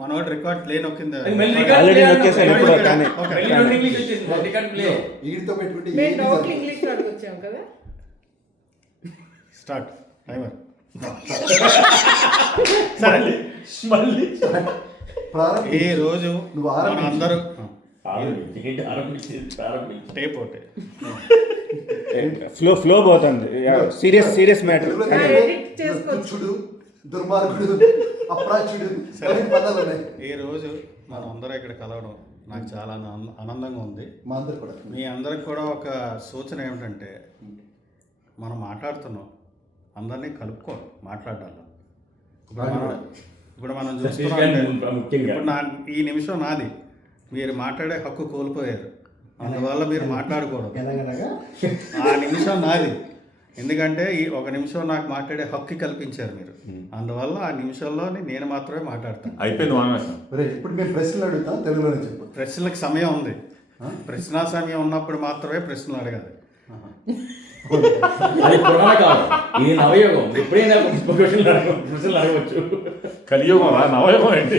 మనోడు record play నొక్కింది already నొక్కేసాను ఇప్పుడు కానీ వీడితో పెట్టుకుంటే మేము డౌట్లు ఇంగ్లీష్ లో వచ్చాం కదా. Start timer. సరే మళ్ళీ ఈ రోజు నువ్వు అందరూ ఆరంభించి టేప్ ఒకటి ఫ్లో పోతుంది. Serious matter. ఎడిట్ చేసుకోవచ్చు. తుచ్చుడు, దుర్మార్గుడు, అప్రాచుడు పదాలు ఉన్నాయి. ఈ రోజు మనం అందరూ ఇక్కడ కలవడం నాకు చాలా ఆనందంగా ఉంది. మా అందరు కూడా మీ అందరికి కూడా ఒక సూచన ఏమిటంటే మనం మాట్లాడుతున్నాం, అందరినీ కలుపుకోండి మాట్లాడాలి. ఇప్పుడు మనం చూస్తున్నాం, ఇప్పుడు ఈ నిమిషం నాది, మీరు మాట్లాడే హక్కు కోల్పోయారు, అందువల్ల మీరు మాట్లాడకూడదు. ఆ నిమిషం నాది, ఎందుకంటే ఈ ఒక నిమిషం నాకు మాట్లాడే హక్కు కల్పించారు మీరు, అందువల్ల ఆ నిమిషంలో నేను మాత్రమే మాట్లాడతాను. అయిపోయింది. ఇప్పుడు మేము ప్రశ్నలు అడుగుతాం, తెలుగులోనే చెప్పు. ప్రశ్నలకు సమయం ఉంది, ప్రశ్న సమయం ఉన్నప్పుడు మాత్రమే ప్రశ్నలు అడగాలి. అది పురాణ కాలం, ఇది నవయోగం. ఎప్పుడైనా ప్రశ్నలు అడగవచ్చు. కలియుగం నవయుగం ఏంటి?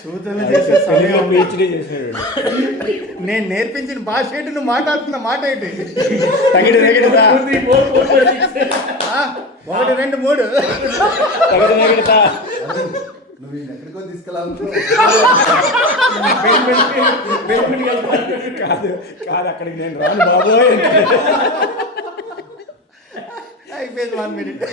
సూచనలు చేసే సమయం PhD చేశాడు. నేను నేర్పించిన భాష ఏంటి, నువ్వు మాట్లాడుతున్న మాట ఏంటి? తగిడి తగిడతా 1 2 3 తగిడతా నువ్వు ఎక్కడికో తీసుకెళ్ళాలనుకున్నావు. కాదు అక్కడికి నేను రాను బాబోయ్. అయిపోయింది 1 minute.